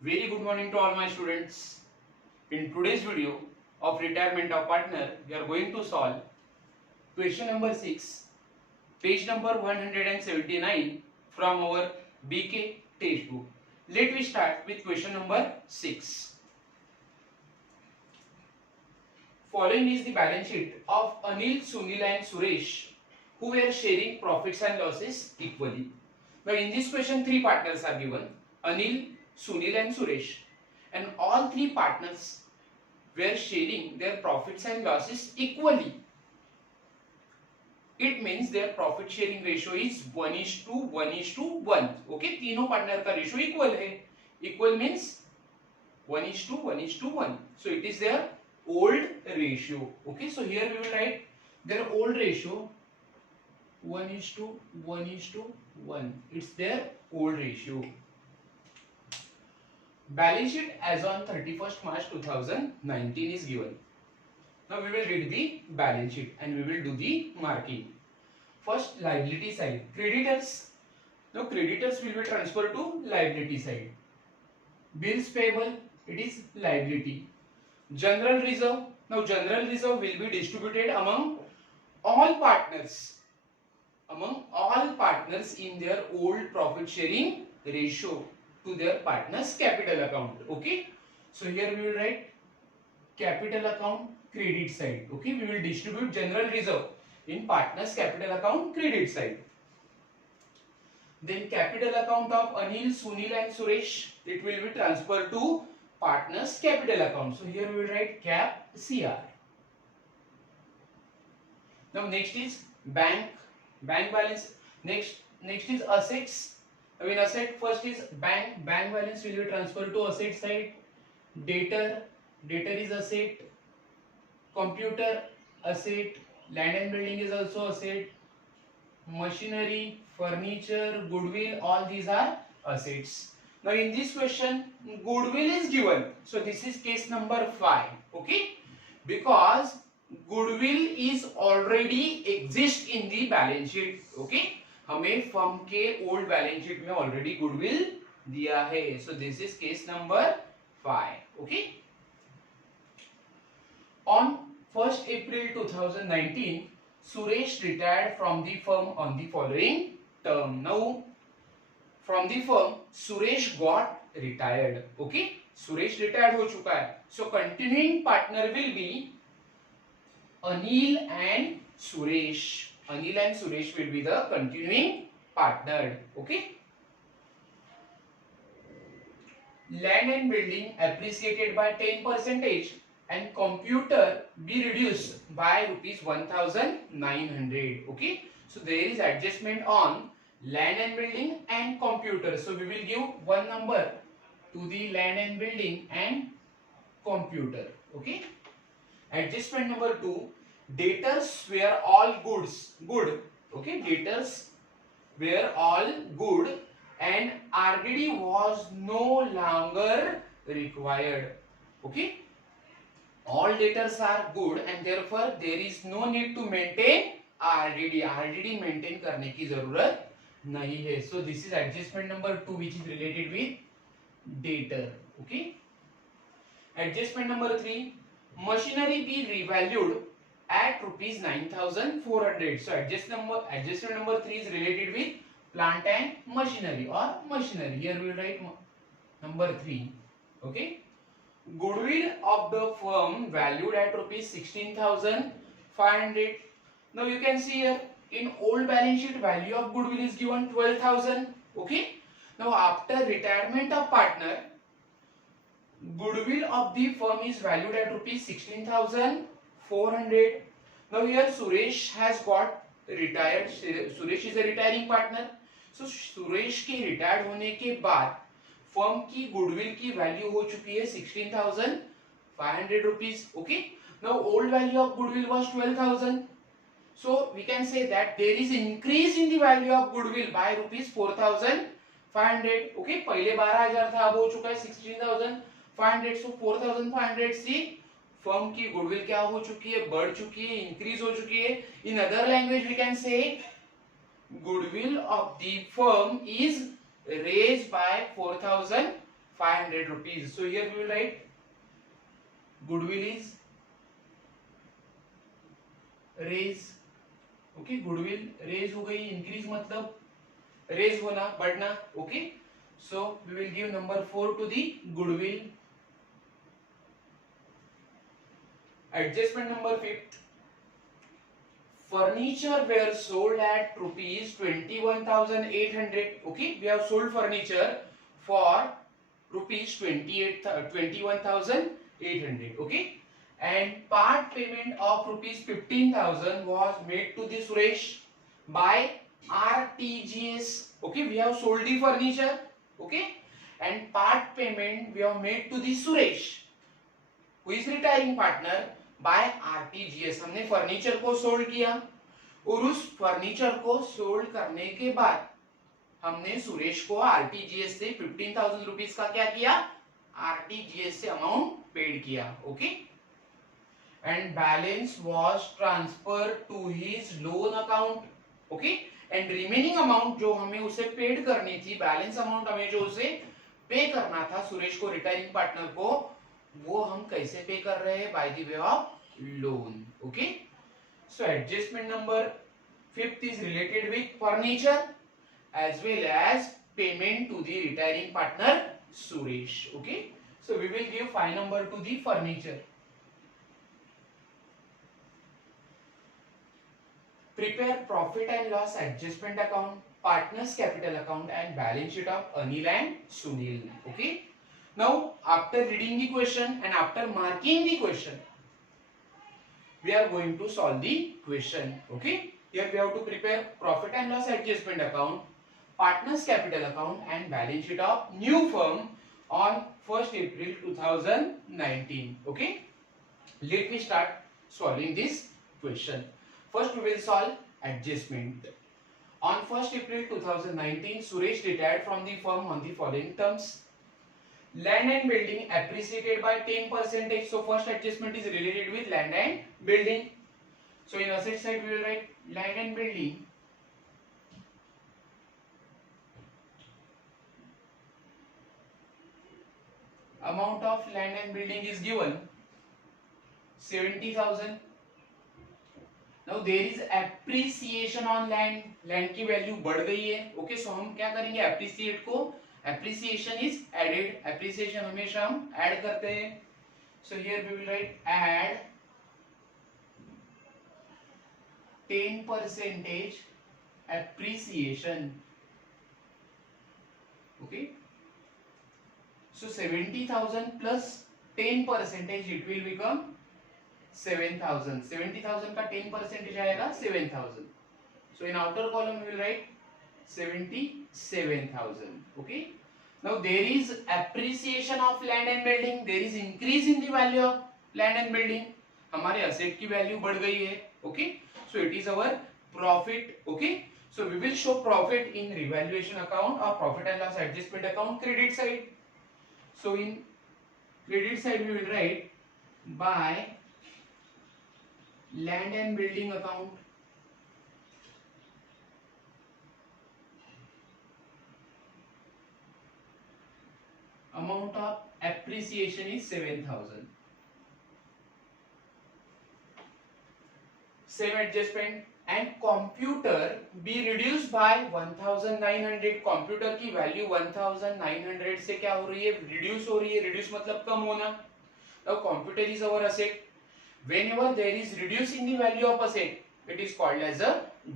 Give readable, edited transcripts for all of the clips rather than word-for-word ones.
Very good morning to all my students. In today's video of retirement of partner, we are going to solve question number 6, page number 179 from our BK textbook. Let me start with question number 6. Following is the balance sheet of Anil, Sunil and Suresh who were sharing profits and losses equally. Now in this question three partners are given, Anil, Sunil and Suresh, and all three partners were sharing their profits and losses equally. It means their profit sharing ratio is 1:1:1. Okay, तीनों partner का ratio equal है. Equal means 1:1:1. So it is their old ratio. Okay, so here we will write their old ratio 1:1:1. It's their old ratio. Balance sheet as on 31st March 2019 is given. Now we will read the balance sheet and we will do the marking. First, liability side. Creditors. Now creditors will be transferred to liability side. Bills payable, it is liability. General reserve. Now general reserve will be distributed among all partners. Among all partners in their old profit sharing ratio to their partners capital account. Okay, so here we will write capital account credit side. Okay, we will distribute general reserve in partners capital account credit side. Then capital account of Anil, Sunil and Suresh, it will be transferred to partners capital account. So here we will write cap CR. Now next is bank balance. Next is assets. I mean asset, first is bank balance will be transferred to asset side. Debtor is asset. Computer asset. Land and building is also asset. Machinery, furniture, goodwill, all these are assets. Now in this question goodwill is given, so this is case number 5. Okay, because goodwill is already exist in the balance sheet. Okay, हमें firm के old balance sheet में already goodwill दिया है. So this is case number 5. Okay, on 1st April 2019 Suresh retired from the firm on the following term. Now from the firm Suresh got retired. Okay, Suresh retired हो चुका है. So continuing partner will be Anil and Suresh. Anil and Suresh will be the continuing partner. Okay. Land and building appreciated by 10% and computer be reduced by rupees 1,900. Okay. So there is adjustment on land and building and computer. So we will give one number to the land and building and computer. Okay. Adjustment number 2. Debtors were all good. Okay, debtors were all good and RDD was no longer required. Okay, all debtors are good and therefore there is no need to maintain RDD. RDD maintain करने की जरूरत नहीं है. So this is adjustment number 2 which is related with debtor. Okay, adjustment number 3. Machinery be revalued at rupees 9,400. So adjustment number 3 is related with plant and machinery or machinery. Here we will write number 3. Okay. Goodwill of the firm valued at rupees 16,500. Now you can see here in old balance sheet value of goodwill is given 12,000. Okay. Now after retirement of partner, goodwill of the firm is valued at rupees 16,400. Now here Suresh has got retired. Suresh is a retiring partner. So Suresh के retired होने के बाद firm की goodwill की value हो चुकी है 16,500 rupees. Okay. Now old value of goodwill was 12,000. So we can say that there is increase in the value of goodwill by rupees 4,500. Okay. पहले 12,000 था, अब हो चुका है 16,500. So 4,500 से फर्म की गुडविल क्या हो चुकी है, बढ़ चुकी है, इंक्रीज हो चुकी है. In other language we can say goodwill of the firm is raised by 4,500. 500 rupees. So here we will write goodwill is raise. Okay, goodwill raise हो गई, इंक्रीज मतलब रेज होना, बढ़ना. Okay, so we will give number 4 to the goodwill. Adjustment number 5, furniture were sold at rupees 21,800. Okay, we have sold furniture for rupees 21,800. Okay, and part payment of rupees 15,000 was made to the Suresh by RTGS. Okay, we have sold the furniture. Okay, and part payment we have made to the Suresh, who is retiring partner, by RTGS. हमने furniture को sold किया और उस furniture को sold करने के बाद हमने सुरेश को आरटीजीएस से 15,000 रुपीज का क्या किया, आरटीजीएस से अमाउंट पेड किया. Okay, and balance was transfer to his loan account. Okay, and remaining amount जो हमें उसे पेड करनी थी, बैलेंस अमाउंट हमें जो उसे पे करना था सुरेश को, रिटायरिंग पार्टनर को, वो हम कैसे पे कर रहे हैं, by the way of loan. Okay, so adjustment number 5 is related with furniture as well as payment to the retiring partner Suresh. Okay, so we will give 5 number to the furniture. Prepare profit and loss adjustment account, partners capital account and balance sheet of Anil and Sunil. Okay, now after reading the question and after marking the question, we are going to solve the question. Okay, here we have to prepare profit and loss adjustment account, partners capital account and balance sheet of new firm on 1st April 2019. Okay, let me start solving this question. First we will solve adjustment. On 1st April 2019, Suresh retired from the firm on the following terms. Land and building appreciated by 10%. So first adjustment is related with land and building. So in asset side we will write land and building amount of land and building is given 70,000. Now there is appreciation on land. Land की value बढ़ गई है. Okay, सो हम क्या करेंगे, appreciate को, appreciation is added. appreciation हमेशा हम add करते हैं. So here we will write add 10% appreciation. Okay, so 70,000 plus 10% it will become 7,000. 70,000 का 10% आएगा 7,000. So in outer column we will write 77,000. Okay, now there is appreciation of land and building. There is increase in the value of land and building. हमारे asset की value बढ़ गई है. Okay, so it is our profit. Okay, so we will show profit in revaluation account or profit and loss adjustment account credit side. So in credit side we will write by land and building account amount of appreciation is 7,000. Same adjustment. And computer be reduced by 1,900. computer की value 1,900 से क्या हो रही है, reduce हो रही है. Reduce मतलब कम होना. Now computer is our asset. Whenever there is reduce in the value of asset, it is called as a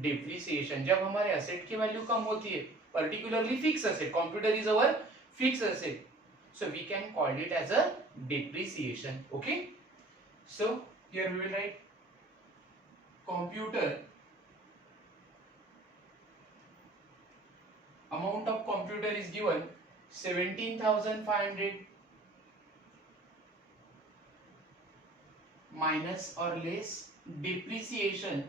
depreciation. जब हमारे asset की वैल्यू कम होती है, particularly fixed asset, computer is our fixed asset, so we can call it as a depreciation. Okay, so here we will write computer, amount of computer is given 17,500 minus or less depreciation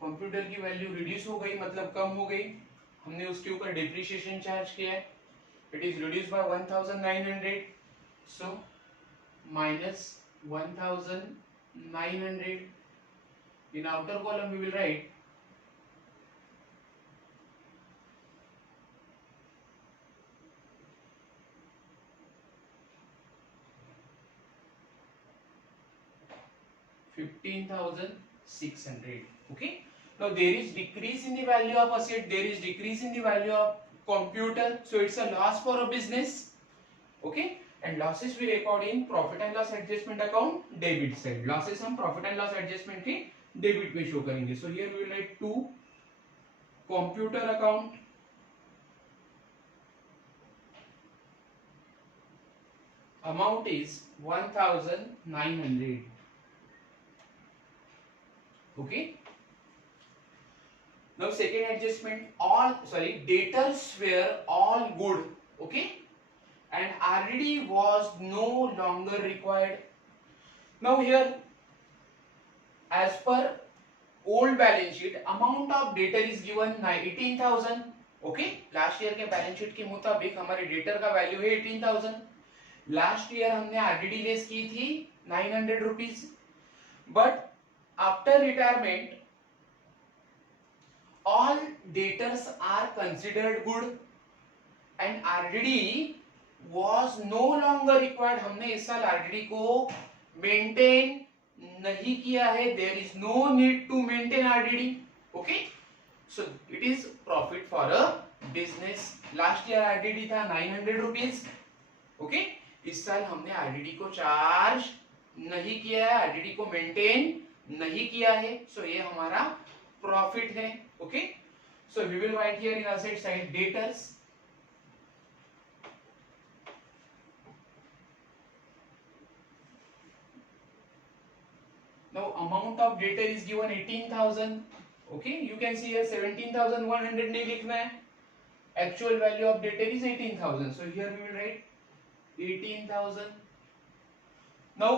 computer की value reduce हो गई मतलब कम हो गई, हमने उसके ऊपर depreciation charge किया है. It is reduce by 1,900. So minus 1,900. In outer column we will write 15,600. Okay. Now there is decrease in the value of asset, there is decrease in the value of computer, so it's a loss for a business. Okay. And losses we record in profit and loss adjustment account debit side. Losses हम profit and loss adjustment के debit में show करेंगे. So here we will write to computer account amount is 1,900. Okay. Now second adjustment, debtors were all good. Okay. And RDD was no longer required. Now here, as per old balance sheet, amount of debtor is given 18,000. Okay. Last year के balance sheet के मुताबिक हमारे debtor का value है 18,000. Last year हमने RDD less की थी 900 rupees, but after retirement all debtors are considered good and RDD was no longer required. हमने इस साल आरडीडी को मेंटेन नहीं किया है. There is no need to maintain RDD. Okay. So it is profit for a business. Last year RDD था 900 rupees. Okay. इस साल हमने आरडीडी को चार्ज नहीं किया है, आरडीडी को मेंटेन नहीं किया है, सो ये हमारा प्रॉफिट है. Okay. So we will write here in asset side debtors. Now amount of debtor is given 18,000. Okay. You can see here 17,100 नहीं लिखना है. Actual value of debtor is 18,000. So here we will write 18,000. Now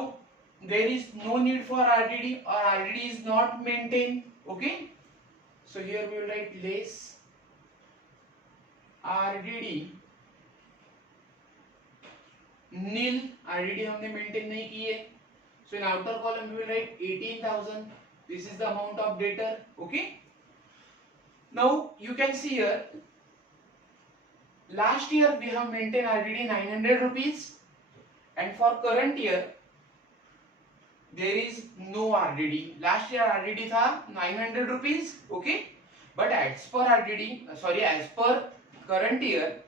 there is no need for RDD or RDD is not maintained. Okay. So here we will write less RDD nil. RDD हमने maintain नहीं की है. So in outer column we will write 18,000. This is the amount of debtor. Okay. Now you can see here, last year we have maintained RDD 900 rupees and for current year there is no RDD. Last year RDD था 900 rupees. Okay. But as per current year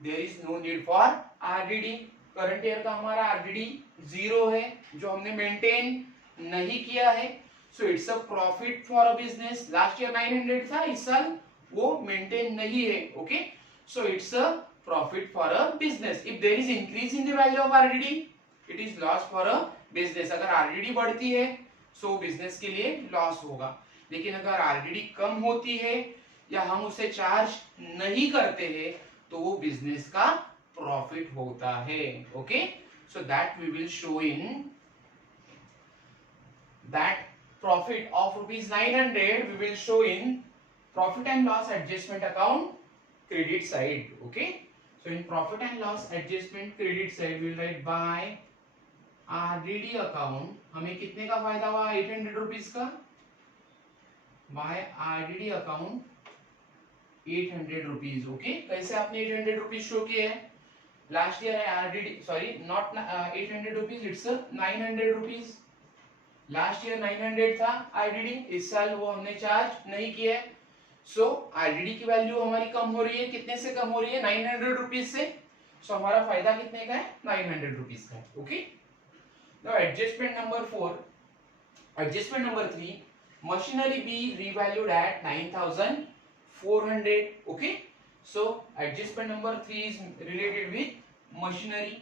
there is no need for RDD. current year का हमारा RDD 0 है जो हमने maintain नहीं किया है. So it's a profit for a business. Last year 900 था, इस साल वो मेंटेन नहीं है. Okay. So it's a profit for a business. If there is increase in the value of RDD, it is loss for a business. अगर RDD बढ़ती है, so business के लिए loss होगा. लेकिन अगर RDD कम होती है या हम उसे चार्ज नहीं करते हैं, तो वो business का profit होता है. Okay? So that we will show in that profit of rupees 900 we will show in profit and loss adjustment account credit side. Okay. So in profit and loss adjustment credit side we will write by RDD account. हमें कितने का फायदा हुआ? 800 rupees का. by RDD account 800 rupees. Okay. कैसे आपने 800 rupees show किए हैं? लास्ट ईयर है RDD, sorry not 800 rupees, it's 900 rupees. Last year 900 था RDD, इस साल वो हमने चार्ज नहीं किया है. सो RDD की वैल्यू हमारी कम हो रही है. कितने से कम हो रही है? 900 रुपीज से. सो हमारा फायदा कितने का है? 900 रुपीज का है. Okay. Now adjustment number 4. Adjustment number 3, machinery be revalued at 9,400. Okay. So adjustment number 3 is related with machinery.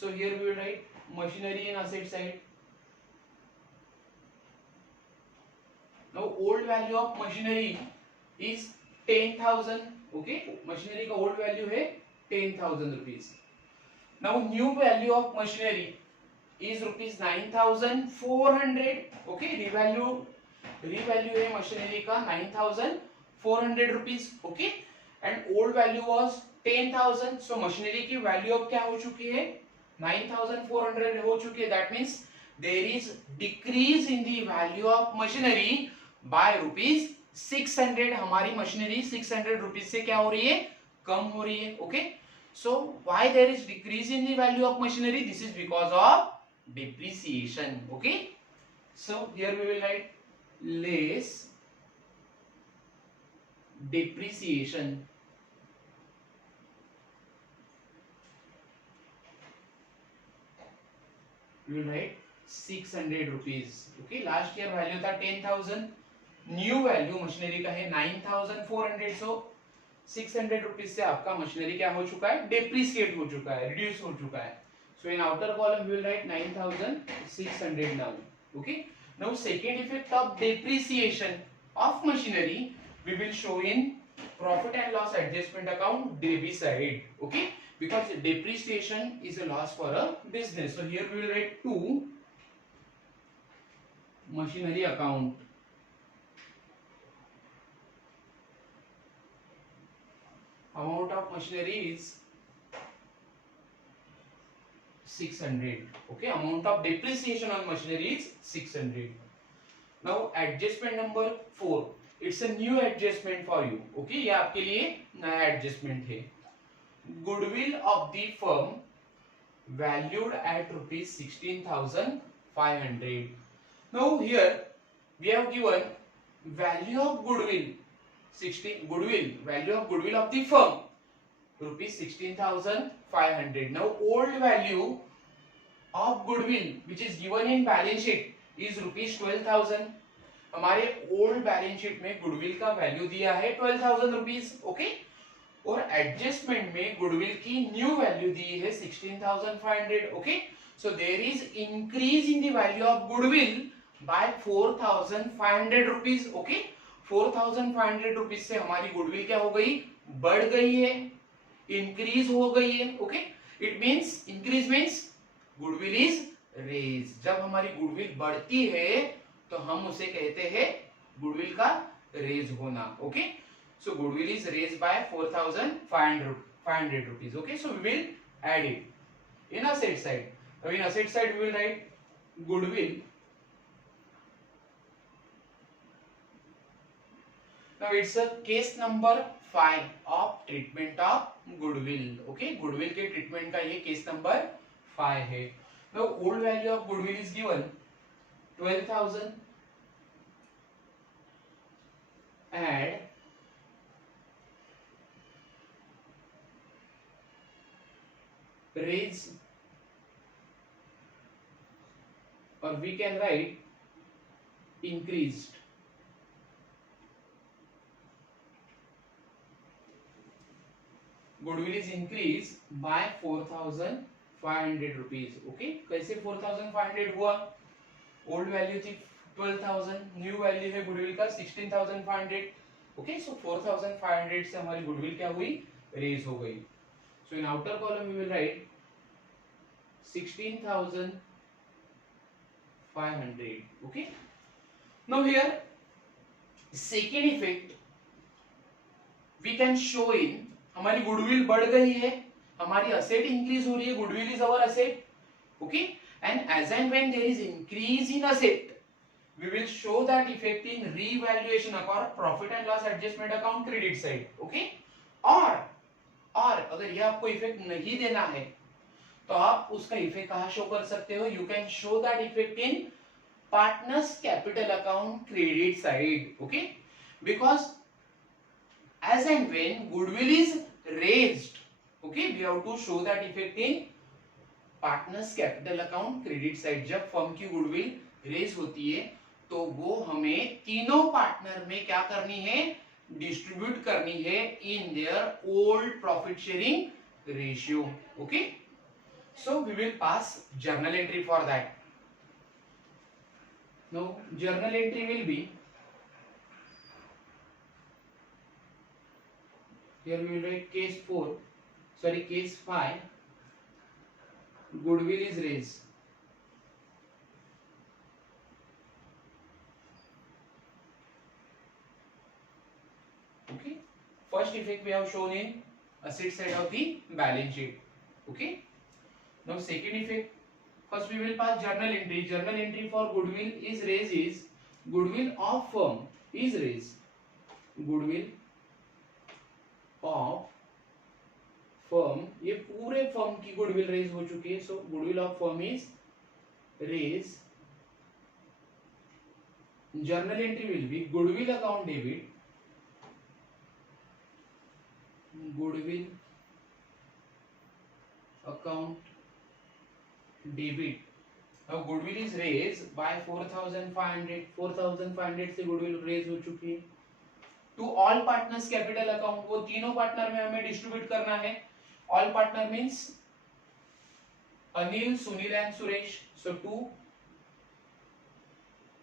So here we will write machinery in asset side. Now old value of machinery is 10,000. Okay. Machinery का old value है 10,000 rupees. Now new value of machinery is rupees 9,400. Okay. Revalue है machinery का 9,400 rupees. Okay. And old value was 10,000. So machinery की value अब क्या हो चुकी है? 9,400 हो चुकी है. That means there is decrease in the value of machinery by rupees 600. हमारी मशीनरी 600 रुपीज से क्या हो रही है? कम हो रही है. Okay. So why there is decrease in the value of machinery? This is because of depreciation. Okay. So here we will write less depreciation. We will write 600 rupees. Okay, last year value था 10,000, new value machinery का है 9,400. सो 600 rupees से आपका machinery क्या हो चुका है, depreciate हो चुका है, रिड्यूस हो चुका है. So in outer column we will write 9,600 now. Okay. Now second effect of depreciation of machinery we will show in profit and loss adjustment account debit side. Okay. Because depreciation is a loss for a business. So here we will write to machinery account. Amount of machinery is 600. Okay, amount of depreciation on machinery is 600. Now adjustment number 4. It's a new adjustment for you. Okay, ये आपके लिए नया adjustment है. Goodwill of the firm valued at rupees 16,500. Now here we have given value of goodwill. Value of goodwill of the firm rupees 16,500. Now old value of goodwill which is given in balance sheet is rupees 12,000. हमारे old balance sheet में goodwill का value दिया है 12,000 rupees. Okay, और adjustment में goodwill की new value दी है 16,500. Okay, so there is increase in the value of goodwill by 4,500 rupees. Okay, 4,500 rupees से हमारी गुडविल क्या हो गई, बढ़ गई है, इंक्रीज हो गई है. Okay, it means increase means goodwill is raise. जब हमारी गुडविल बढ़ती है तो हम उसे कहते हैं गुडविल का रेज होना. Okay, so goodwill is raise by 4,500 rupees. Okay, so we will add it in asset side. now in asset side we will write goodwill. now it's a case number 5 of treatment of goodwill. okay, goodwill के treatment का ये case number 5 है. now old value of goodwill is given 12,000. add raise, or we can write increased. goodwill is increased by 4,500 rupees. okay, कैसे 4,500 हुआ, old value थी 12,000, new value है goodwill का 16,500. Okay, so 4,500 से हमारी गुडविल क्या हुई, रेज हो गई. So in outer column we will write 16,500. Okay, now here second effect we can show in, हमारी गुडविल बढ़ गई है, हमारी असेट इंक्रीज हो रही है, goodwill is our asset. Okay, and as and when there is increase in asset we will show that effect in revaluation account, profit and loss adjustment account credit side. okay, और अगर ये आपको effect नहीं देना है तो आप उसका इफेक्ट कहां शो कर सकते हो, you can show that effect in partners capital account credit side. Okay, because as and when goodwill is raised, okay, we have to show that effect in partners capital account credit side. जब firm की goodwill raise होती है तो वो हमें तीनों partner में क्या करनी है, डिस्ट्रीब्यूट करनी है in their old profit sharing ratio. Okay, so we will pass journal entry for that. No journal entry will be, here we will write case 4, sorry case 5, goodwill is raised. okay, first effect we have shown in asset side of the balance sheet. okay, now second effect, first we will pass journal entry. Journal entry for goodwill is raised is goodwill of firm is raised, goodwill of firm, ये पूरे firm की goodwill raise हो चुकी है. So goodwill of firm is raise journal entry will be goodwill account debit, goodwill account debit. Now goodwill is raised by 4,500, 4,500 से goodwill raise हो चुकी है. To all partners capital account, वो तीनों पार्टनर में हमें डिस्ट्रीब्यूट करना है. All partner means Anil, Sunil and Suresh. So to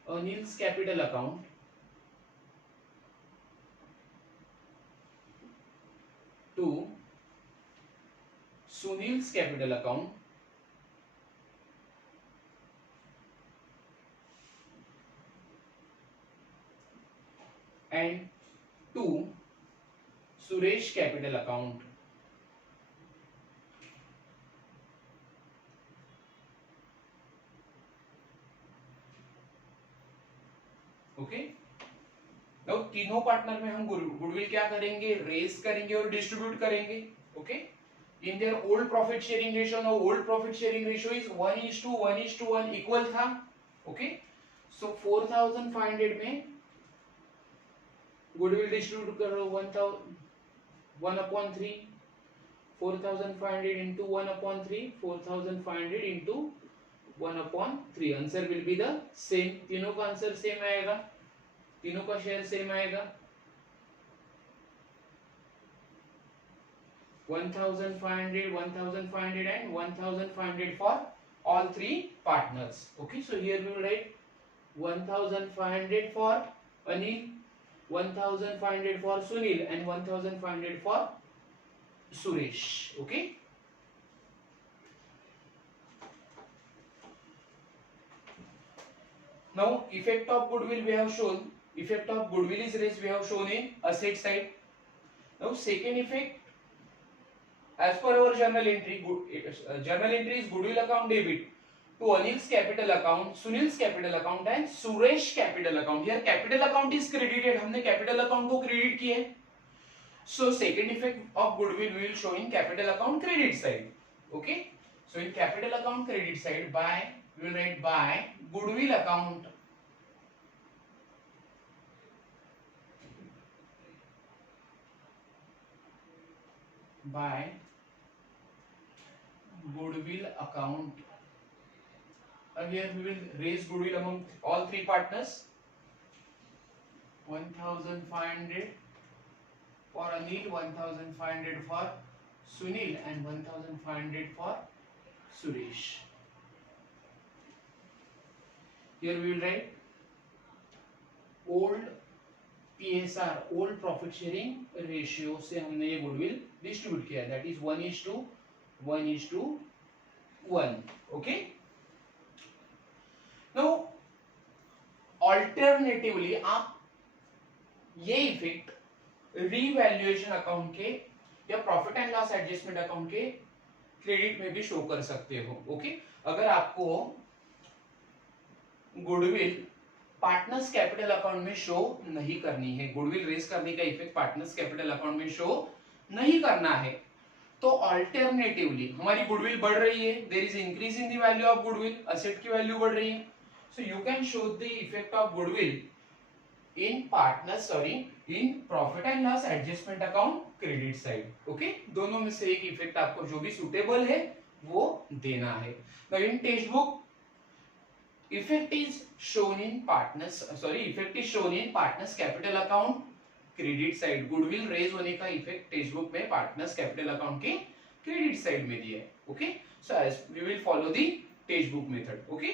Anil's capital account, to Sunil's capital account, and to Suresh capital account. Okay. now तीनों पार्टनर में हम goodwill क्या करेंगे, रेज करेंगे और डिस्ट्रीब्यूट करेंगे. Okay. In their old profit sharing ratio, no old profit sharing ratio is 1:1:1 equal था. Okay. So 4,500 में गुडविल डिस्ट्रीब्यूट करो 1/3, 4,500 into 1/3, 4,500 into 1/3. Answer will be the same. तीनों का आंसर सेम आएगा, तीनों का शेयर सेम आएगा. 1,500, 1,500 and 1,500 for all three partners. Okay, so here we will write 1,500 for Anil, 1,500 for Sunil and 1,500 for Suresh. Okay. Now effect of goodwill we have shown. Effect of goodwill is raised, we have shown in asset side. Now second effect, as per our journal entry, journal entry is goodwill account debit to Anil's capital account, Sunil's capital account and Suresh capital account. Here capital account is credited, हमने capital account को credit किया है. So second effect of goodwill we will show in capital account credit side. Okay. So in capital account credit side, by we will write by goodwill account by goodwill account. Here we will raise goodwill among all three partners. 1,500 for Anil, 1,500 for Sunil and 1,500 for Suresh. Here we will write old PSR, old profit sharing ratio से हमने ये goodwill distribute किया, that is 1:1:1. Okay. Now alternatively आप ये effect revaluation account के या profit and loss adjustment account के credit में भी शो कर सकते हो. ओके. अगर आपको गुडविल पार्टनर्स कैपिटल अकाउंट में शो नहीं करनी है, गुडविल रेज करने का इफेक्ट पार्टनर्स कैपिटल अकाउंट में शो नहीं करना है, तो अल्टरनेटिवली हमारी गुडविल बढ़ रही है, there is increase in the value of goodwill, asset की वैल्यू बढ़ रही है. So you can show the effect of goodwill in partners, in profit and loss adjustment account credit side. Okay, दोनों में से एक इफेक्ट आपको जो भी सुटेबल है वो देना है. Now in textbook effect is shown in partners, effect is shown in partners capital account credit side. goodwill raise होने का इफेक्ट टेक्स्टबुक में partners capital account के credit side में दिया है. Okay, so as we will follow the textbook method. Okay,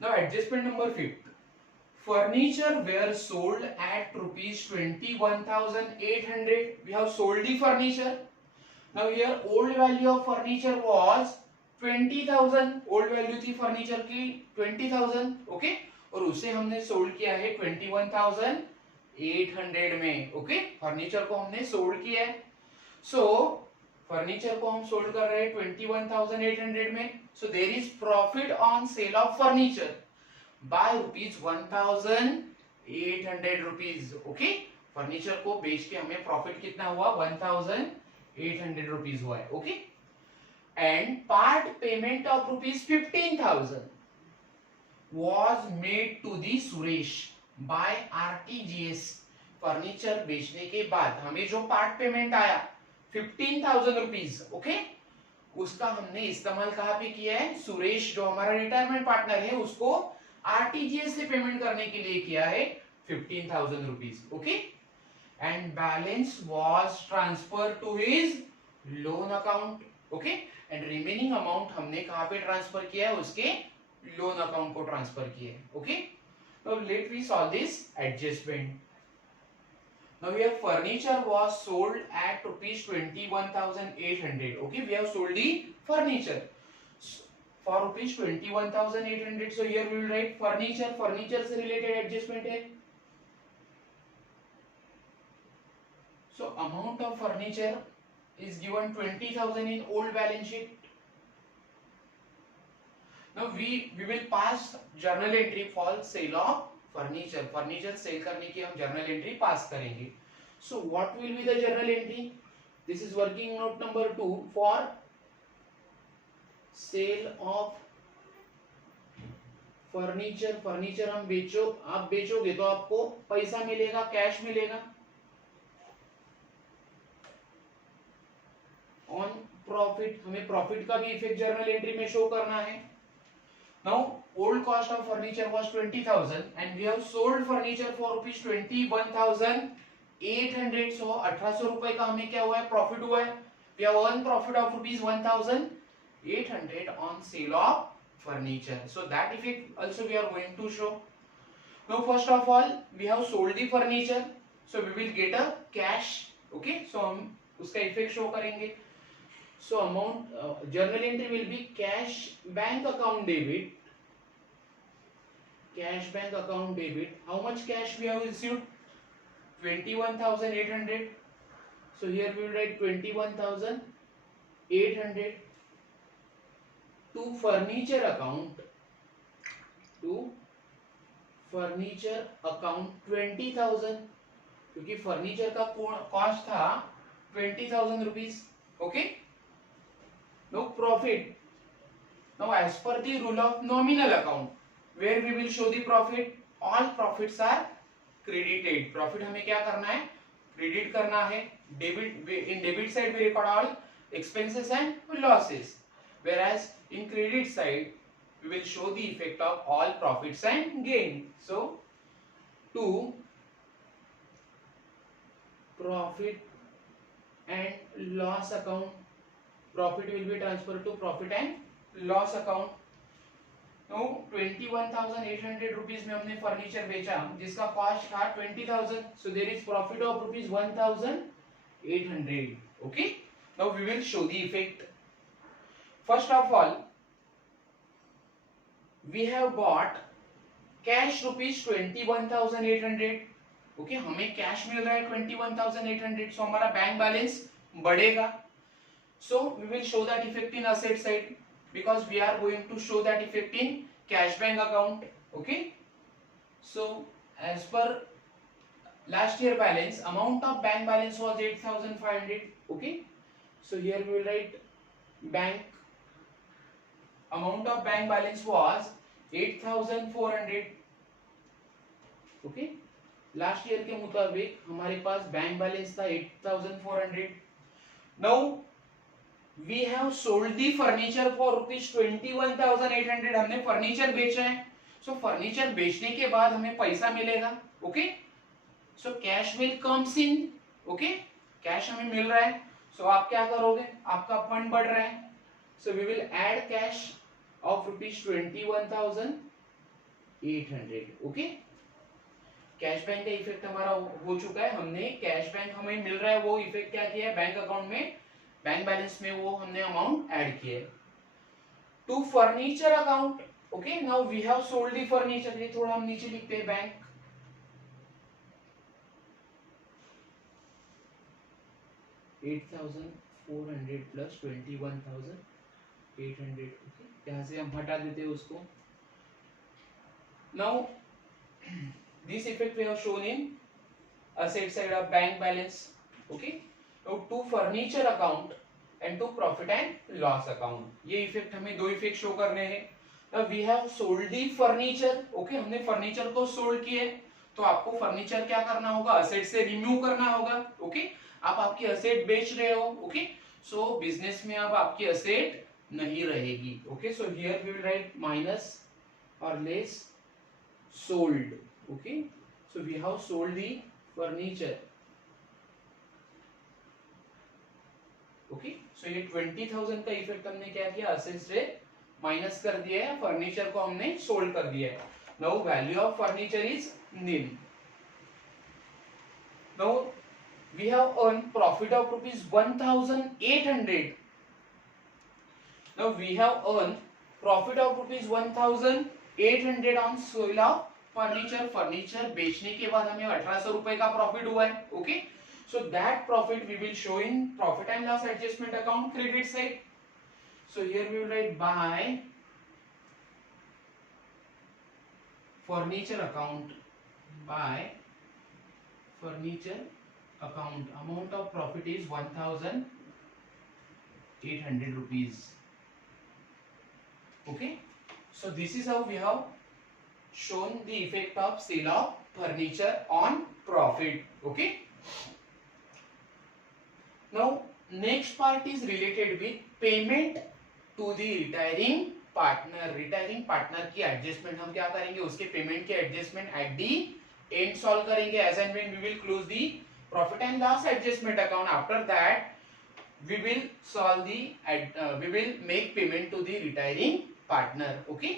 now adjustment number 5. Furniture were sold at rupees 21,800. We have sold the furniture. Now here old value of furniture was 20,000. Old value थी furniture की 20,000. Okay, और उसे हमने sold किया है 21,800 में. Okay, furniture को हमने sold किया है. So furniture को हम sold कर रहे हैं 21,800 में. So there is profit on sale of furniture by rupees 1,800 rupees. Okay, furniture को बेच के हमें प्रॉफिट कितना हुआ, 1,800 रुपीज हुआ है. Okay, and part payment of rupees 15,000. was made to the Suresh by RTGS। Furniture बेचने के बाद हमें जो पार्ट पेमेंट आया 15,000 रुपीज, ओके, उसका हमने इस्तेमाल कहाँ पे किया है? सुरेश जो हमारा रिटायरमेंट पार्टनर है उसको आरटीजीएस से पेमेंट करने के लिए किया है 15,000 rupees, okay. And balance was transfer to his loan account, okay. And remaining amount हमने कहाँ पे ट्रांसफर किया है? उसके लोन अकाउंट को ट्रांसफर किया है, okay. Now let we solve this adjustment. Now here furniture was sold at rupees 21,800. Okay, we have sold the furniture for rupees 21,800. So here we will write furniture. Furniture से related adjustment है. So amount of furniture is given 20,000 in old balance sheet. Now we will pass journal entry for sale of furniture. Furniture sale करने की हम journal entry pass करेंगे। So what will be the journal entry? This is working note number 2 for sale of furniture. Furniture हम आप बेचोगे तो आपको पैसा मिलेगा, कैश मिलेगा। ऑन प्रॉफिट, हमें प्रॉफिट का भी इफेक्ट जर्नल एंट्री में शो करना है। Now old cost of furniture was 20,000 and we have sold furniture for rupees 21,800. So 1800 रुपए का हमें क्या हुआ है? प्रॉफिट हुआ है। We have earned profit of rupees 1,800 on sale of furniture. So that effect also we are going to show. Now first of all we have sold the furniture, so we will get a cash. Okay, so हम उसका effect show करेंगे। So amount journal entry will be cash bank account debit. Cash bank account debit. How much cash we have received? 21,800. So here we will write 21,800 to furniture account. To furniture account 20,000, क्योंकि furniture का cost था 20,000 rupees, okay. Now profit. Now as per the rule of nominal account, where we will show the profit, all profits are credited. Profit हमें क्या करना है? Credit करना है। Debit, in debit side we record all expenses and losses, whereas in credit side we will show the effect of all profits and gain. So to profit and loss account, profit will be transferred to profit and loss account. Now 21,800 rupees में हमने furniture बेचा जिसका cost था 20,000. So there is profit of rupees 1,800. Okay. Now we will show the effect. First of all, we have bought cash rupees 21,800. Okay, हमें cash मिल रहा है 21,800. So हमारा bank balance बढ़ेगा. So we will show that effect in asset side because we are going to show that effect in cash bank account. Okay. So as per last year balance, amount of bank balance was 8,500. Okay. So here we will write bank, amount of bank balance was 8,400. Okay. Last year के मुताबिक हमारे पास bank balance था 8,400. Now we have sold the furniture for rupees 21,800. हमने furniture बेचा है. So furniture बेचने के बाद हमें पैसा मिलेगा. Okay. So cash will comes in. Okay. Cash हमें मिल रहा है. So आप क्या करोगे? आपका फंड बढ़ रहा है. So we will add cash of rupees 21,800. Okay. Cash bank का इफेक्ट हमारा हो चुका है. हमने कैश बैंक हमें मिल रहा है, वो इफेक्ट क्या किया है? बैंक अकाउंट में, बैंक बैलेंस में वो हमने अमाउंट ऐड किया है. To furniture account. Okay. Now we have sold the furniture. ये थोड़ा हम नीचे लिखते हैं. Bank 8,400 plus 21,800. ओके. यहाँ से हम हटा देते हैं उसको. Now this effect we have shown in asset side of bank balance. Okay. Now to furniture account and to profit and loss account. ये इफेक्ट हमें दो इफेक्ट शो करने हैं. We have sold the furniture, okay, हमने furniture को sold किया है, तो आपको फर्नीचर क्या करना होगा, असेट से रिमूव करना होगा, ओके। आप आपकी असेट बेच रहे हो, ओके, सो बिजनेस में अब आपकी असेट नहीं रहेगी, okay. So here we will write minus और less sold, okay. So we have sold the furniture, okay. So ये 20,000 का इफेक्ट हमने क्या किया, असेट से माइनस कर दिया है, फर्नीचर को हमने सोल्ड कर दिया है। Now value of furniture is nil. Now we have earn profit of rupees 1,800। Now we have earn profit of rupees 1,800 on sale of furniture. Furniture बेचने के बाद हमें 1800 रुपए का प्रॉफिट हुआ है, okay. So that profit we will show in profit and loss adjustment account, credit side. So here we will write by furniture account, by furniture account, amount of profit is 1,800 rupees, okay. So this is how we have shown the effect of sale of furniture on profit, okay. Now next part is related with payment to the retiring partner. Retiring partner की adjustment हम क्या करेंगे, उसके payment के adjustment at the end solve करेंगे, as and when we will close the profit and loss adjustment account. After that we will solve the we will make payment to the retiring partner, okay.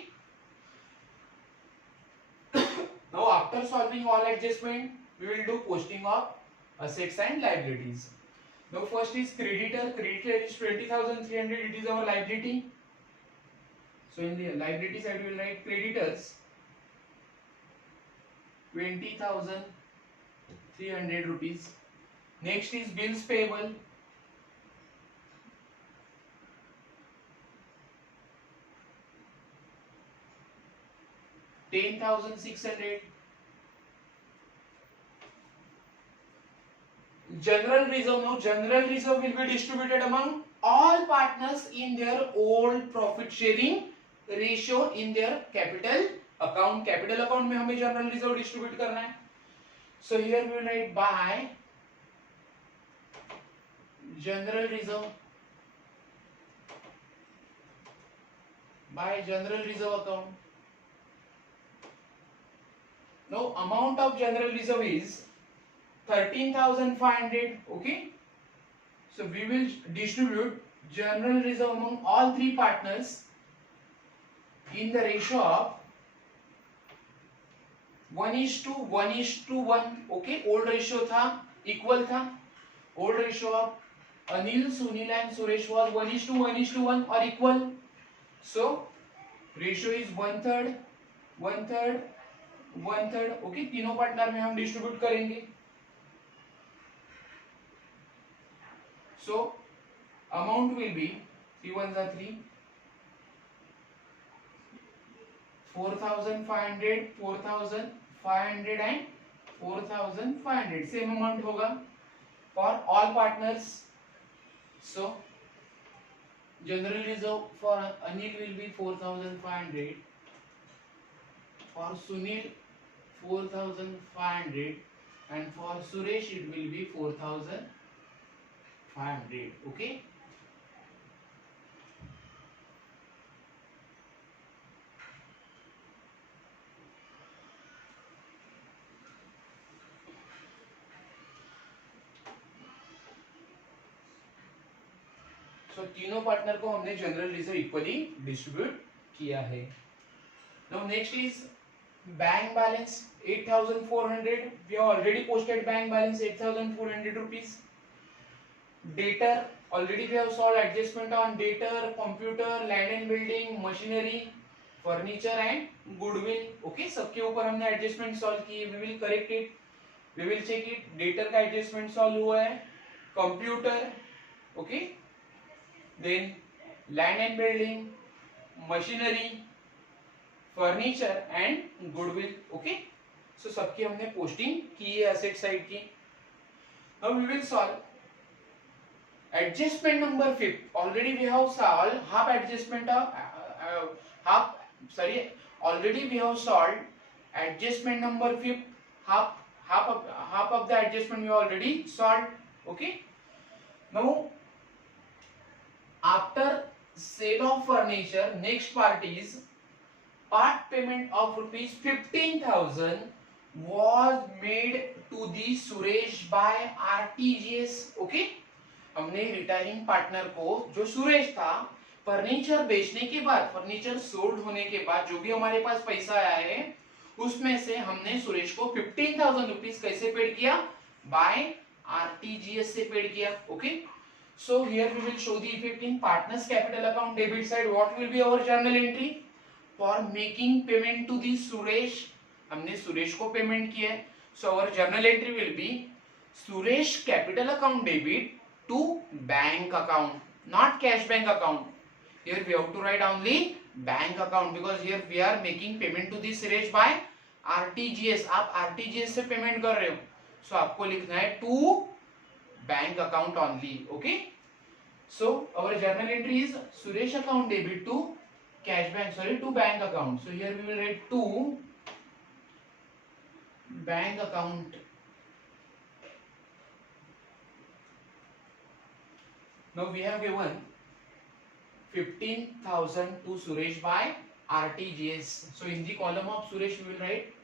Now after solving all adjustment we will do posting of assets and liabilities. Now first is creditor. Creditor is 20,300. It is our liability. So in the liability side we will write creditors 20,300 rupees. Next is bills payable. $10,600. General reserve. Now general reserve will be distributed among all partners in their old profit sharing ratio in their capital account. Capital account में हमें general reserve distribute करना है. So here we will write by general reserve, by general reserve account. Now amount of general reserve is 13,500, okay. So we will distribute general reserve among all three partners in the ratio of 1:1:1, okay. Old ratio था, equal था. Old ratio of Anil, Sunil and Suresh was 1:1:1 or equal. So ratio is 1/3, 1/3, 1/3, okay. तीनों partner में हम distribute करेंगे. So amount will be 3 1s are 3, 4,500, 4,500 and 4,500. Same amount होगा for all partners. So general reserve for Anil will be 4,500, for Sunil 4,500 and for Suresh it will be 4,500, okay. So तीनों partner को हमने general reserve equally distribute किया है. Now next is bank balance 8,400. We have already posted bank balance 8,400 rupees. Debtor already we have solved adjustment on debtor, computer, land and building, machinery, furniture and goodwill. Okay, सबके ऊपर हमने adjustment solve किए. We will correct it. We will check it. Debtor का adjustment solve हुआ है. Computer, okay. Then land and building, machinery, furniture and goodwill, okay. So सबकी हमने posting की है एसेट साइड की. Now we will solve adjustment number 5. Already we have solved half adjustment of half sorry, already we have solved adjustment number 5th. Half of the adjustment we already solved. Okay. Now after sale of furniture, next part is part payment of rupees 15,000 was made to the Suresh by RTGS. Okay, हमने retiring partner को, जो सुरेश था, furniture बेचने के बाद, furniture sold होने के बाद जो भी हमारे पास पैसा आया है उसमें से हमने सुरेश को 15,000 रुपीज कैसे पेड किया, बाय आरटीजीएस से पेड किया. Okay, so here we will show the effect in partners capital account debit side. What will be our journal entry for making payment to the Suresh, हमने सुरेश को पेमेंट किया है. so our journal entry will be Suresh capital account debit to bank account, not cash bank account. Here we have to write only bank account because here we are making payment to the Suresh by RTGS. आप RTGS से payment कर रहे हो, so आपको लिखना है to bank account only. Okay, so our journal entry is Suresh account debit to cash bank, sorry, to bank account. So here we will write to bank account. Now we have given 15,000 to Suresh by RTGS. So in the column of Suresh we will write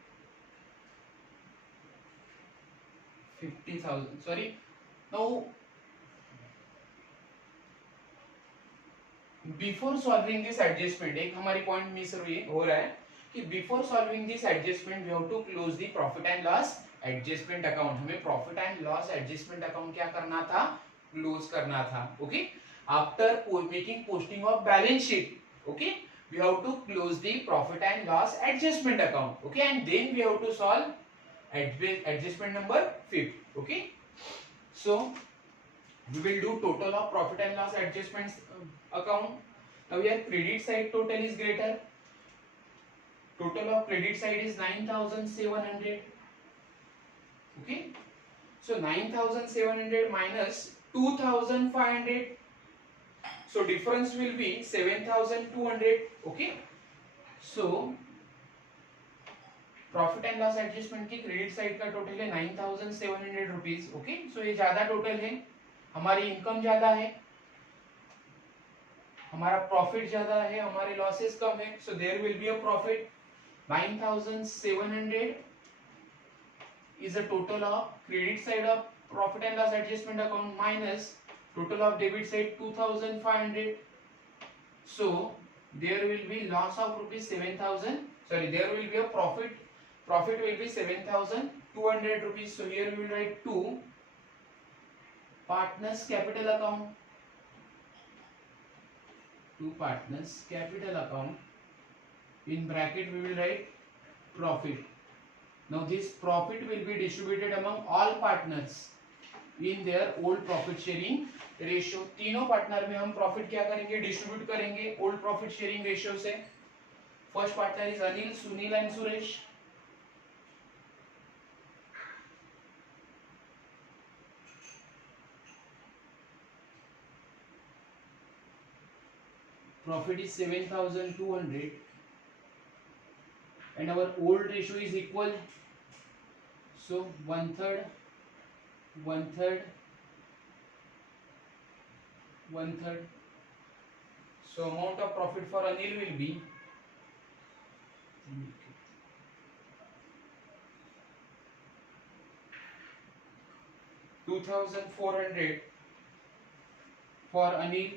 50,000. Sorry. Now before solving this adjustment, एक हमारी point miss हो रहा है कि before solving this adjustment we have to close the profit and loss adjustment account. हमें profit and loss adjustment account क्या करना था, क्लोज करना था. Okay, after making posting of balance sheet, okay, we have to close the profit and loss adjustment account. Okay, and then we have to solve adjustment number 5. Okay, so we will do total of profit and loss adjustments account. Now here credit side total is greater, total of credit side is 9,700. okay, so 9,700 minus 2,500, so difference will be 7,200. okay, so profit and loss adjustment की credit side का total है 9,700 rupees. Okay, so ये ज्यादा total है, हमारी income ज्यादा है, हमारा प्रॉफिट ज्यादा है, हमारे लॉसेस कम है. So there will be a profit 9,700 is a total of credit side of profit and loss adjustment account minus total of debit side 2,500. so there will be loss of rupees 7,000, sorry, there will be a profit will be 7,200 rupees. so here we will write 2 partners capital account, to partners capital account, in bracket we will write profit. now this profit will be distributed among all partners in their old profit sharing ratio. तीनों partner में हम profit क्या करेंगे, distribute करेंगे old profit sharing ratio से. First partner is Anil, Sunil and Suresh. Profit is 7,200 and our old ratio is equal, so 1/3, 1/3, 1/3. so amount of profit for Anil will be 2,400 for Anil,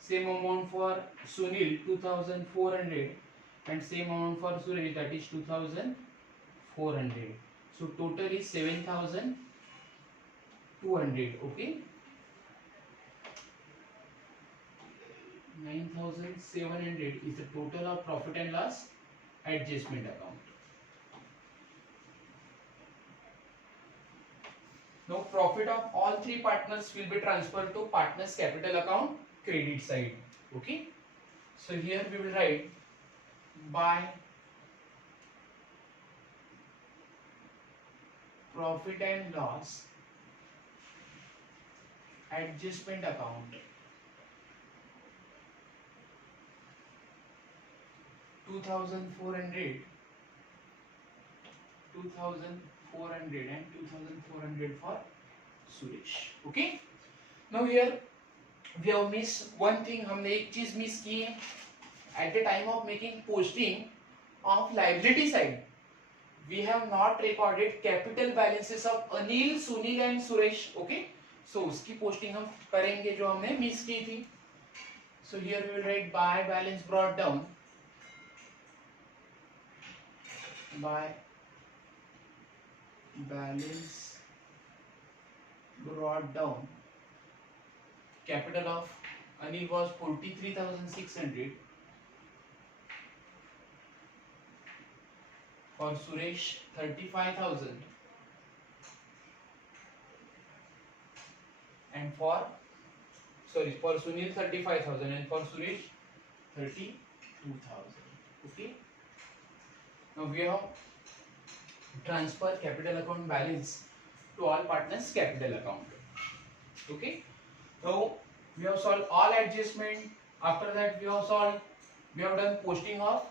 same amount for Sunil 2,400 and same amount for Suresh, that is 2,400. so total is 7,200. okay, 9,700 is the total of profit and loss adjustment account. now profit of all three partners will be transferred to partners capital account credit side. okay, so here we will write by profit and loss adjustment account 2400, 2400 and 2400 for Suresh. Okay. Now here we have missed one thing. हमने एक चीज miss की है. At the time of making posting of liability side, we have not recorded capital balances of Anil, Sunil and Suresh. Okay. So उसकी posting हम करेंगे जो हमने मिस की थी. So here we will write by balance brought down, by balance brought down. Capital of Anil was 43,600. For Suresh 35,000. And for Sunil 35,000 and for Suresh 32,000. Okay. Now we have transfer capital account balance to all partners capital account. Okay. Now we have solved all adjustment. After that we have done posting of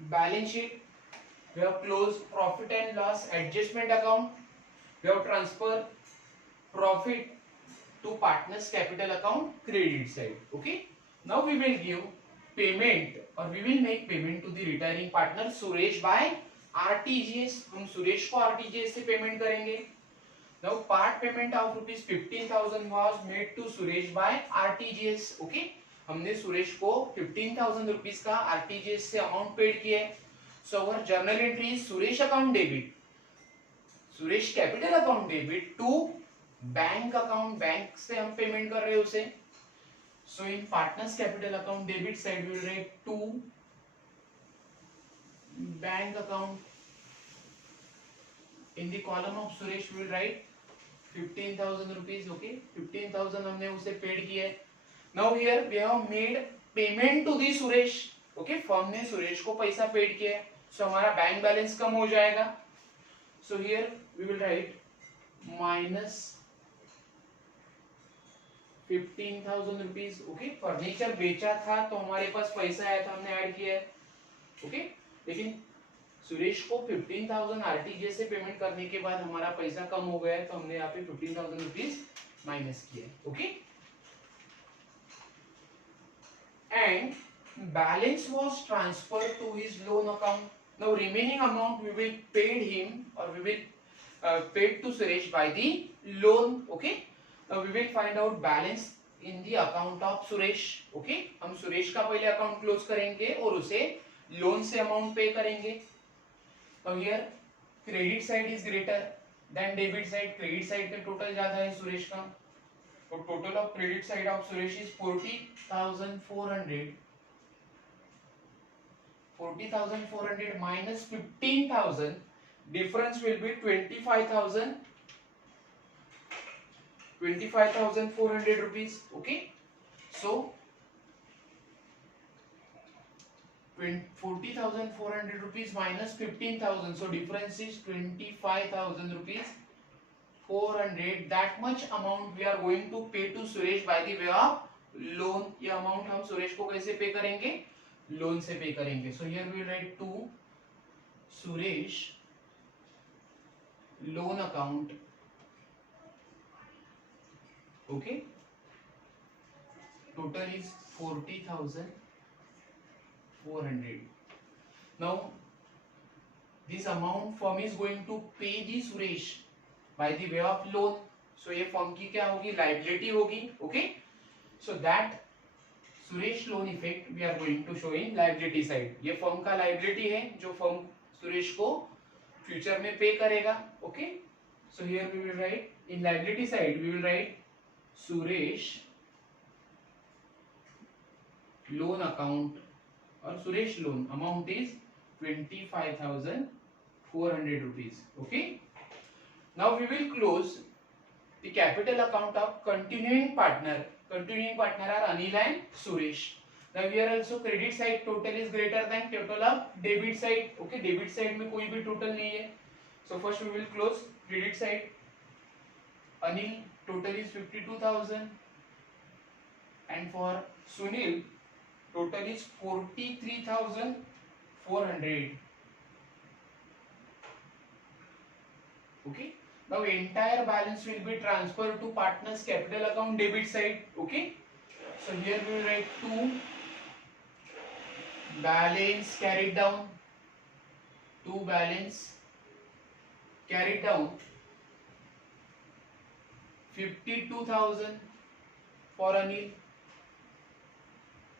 balance sheet. We have closed profit and loss adjustment account. We have transfer profit to partners capital account credit side. Okay. Now we will give payment or we will make payment to the retiring partner Suresh by RTGS. हम सुरेश को RTGS से payment करेंगे. Now part payment of rupees 15,000 was made to Suresh by RTGS. Okay. हमने सुरेश को 15,000 rupees का RTGS से amount paid किया है. So our journal entry is Suresh account debit, Suresh capital account debit to bank account. Bank से हम payment कर रहे हैं उसे. So in partners capital account debit side will write to bank account. In the column of Suresh will write 15,000 rupees. Okay. 15,000 हमने उसे paid किया है. Now here we have made payment to the Suresh. Okay. Firm ने सुरेश को पैसा paid किया है. सो हमारा बैंक बैलेंस कम हो जाएगा. So here we will write minus 15,000 rupees. Okay. Furniture बेचा था तो हमारे पास पैसा आया था, हमने ऐड किया है. ओके. लेकिन सुरेश को 15,000 आरटीजीएस से पेमेंट करने के बाद हमारा पैसा कम हो गया है तो हमने यहाँ पे 15,000 रुपीज माइनस किया. Okay. And balance was transferred to his loan account. Now remaining amount we will paid him और we will paid to Suresh by the loan. Okay. Now we will find out balance in the account of Suresh. Okay. हम सुरेश का पहले account close करेंगे और उसे loan से amount पे करेंगे. Now here credit side is greater than debit side. Credit side पे टोटल ज्यादा है सुरेश का. तो total of credit side of Suresh is 40,400. 40,400 minus 15,000. Difference will be 25,400 rupees. Okay. So 40,400 rupees minus 15,000. So difference is 25,000 rupees 400. That much amount we are going to pay to Suresh by the way of loan. ये amount हम सुरेश को कैसे पे करेंगे? Loan से पे करेंगे. So here we will write to Suresh loan account. Okay. Total is 40,400. Now this amount firm is going to pay the Suresh by the way of loan. So ये firm की क्या होगी? Liability होगी. Okay. So that Suresh loan effect we are going to show in liability side. ये firm का liability है जो firm Suresh को future में pay करेगा. Okay. So here we will write in liability side we will write Suresh loan account or Suresh loan amount is 25,400 rupees. Okay. Now we will close the capital account of continuing partner. Continuing partner are Anil and Suresh. Now here also credit side total is greater than total of debit side. Okay. Debit side में कोई भी total नहीं है. So first we will close credit side. Anil total is 52,000 and for Sunil total is 43,000 400. Okay. Now entire balance will be transferred to partner's capital account debit side. Okay. So here we will write to balance carried down. To balance carried down 52,000 for Anil.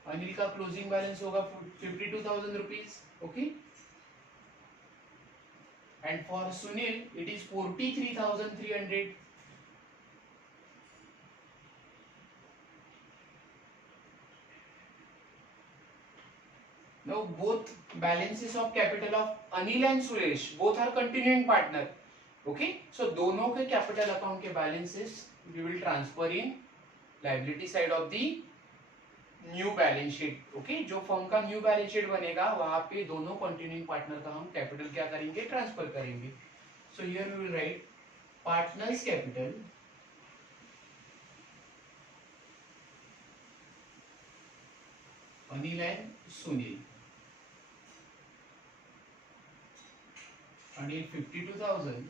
Anil का closing balance होगा 52,000 rupees. Okay. And for Sunil, it is 43,300. Now both balances of capital of Anil and Suresh both are continuing partner. Okay, so दोनों के capital account के balances we will transfer in liability side of the new balance sheet. Okay, जो firm का new balance sheet बनेगा वहां पे दोनों continuing partner का हम कैपिटल क्या करेंगे, ट्रांसफर करेंगे. So here we will write partners capital Anil and Sunil. Anil 52,000,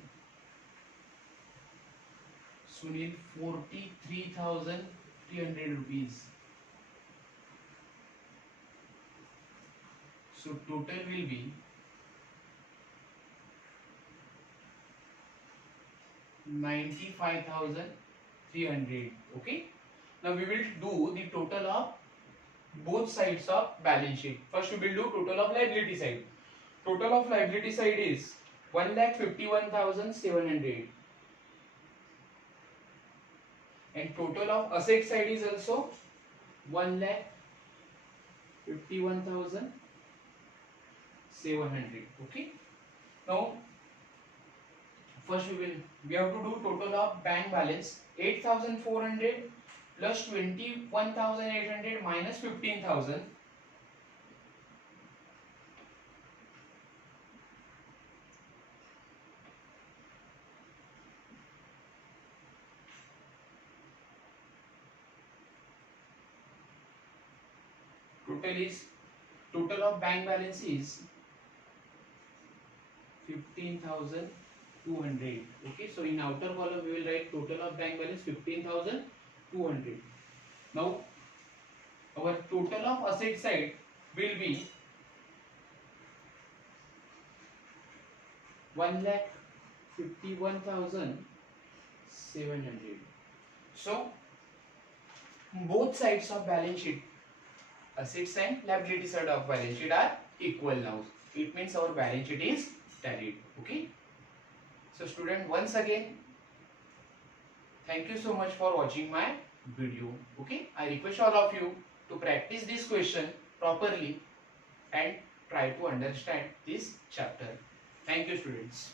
Sunil 43,300 rupees. So total will be 95,300. Okay. Now we will do the total of both sides of balance sheet. First we will do total of liability side. Total of liability side is 1,51,700. And total of asset side is also 1,51,700. Okay. Now first we have to do total of bank balance 8,400 plus 21,800 minus 15,000. Total of bank balance is 15,200. Okay, so in outer column we will write total of bank balance 15,200. Now our total of asset side will be 1,51,700. So both sides of balance sheet, assets and liability side of balance sheet, are equal now. It means our balance sheet is tallied. Okay. So student, once again thank you so much for watching my video. Okay, I request all of you to practice this question properly and try to understand this chapter. Thank you students.